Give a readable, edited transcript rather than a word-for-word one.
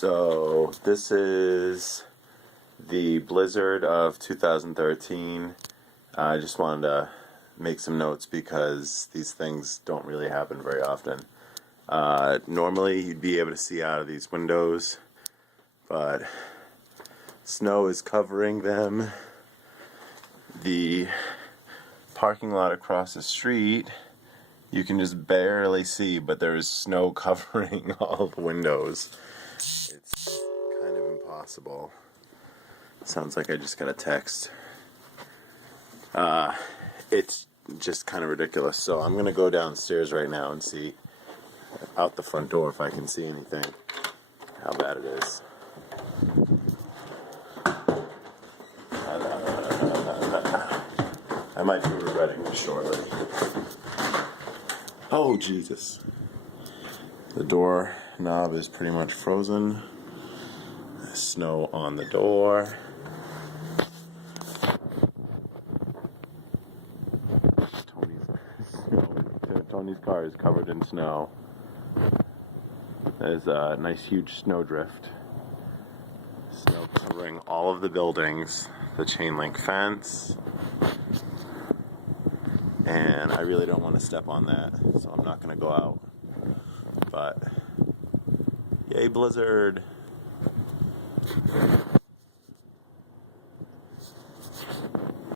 So this is the blizzard of 2013. I just wanted to make some notes because these things don't really happen very often. Normally you'd be able to see out of these windows, but snow is covering them. The parking lot across the street you can just barely see, but there is snow covering all the windows. It's kind of impossible. Sounds like I just got a text. It's just kind of ridiculous. So I'm gonna go downstairs right now and see out the front door if I can see anything, how bad it is. I might be regretting this shortly. Oh, Jesus. The door knob is pretty much frozen. Snow on the door. Tony's car is covered in snow. There's a nice huge snowdrift. Snow covering all of the buildings, the chain link fence. And I really don't want to step on that, so I'm not going to go out. But, yay blizzard!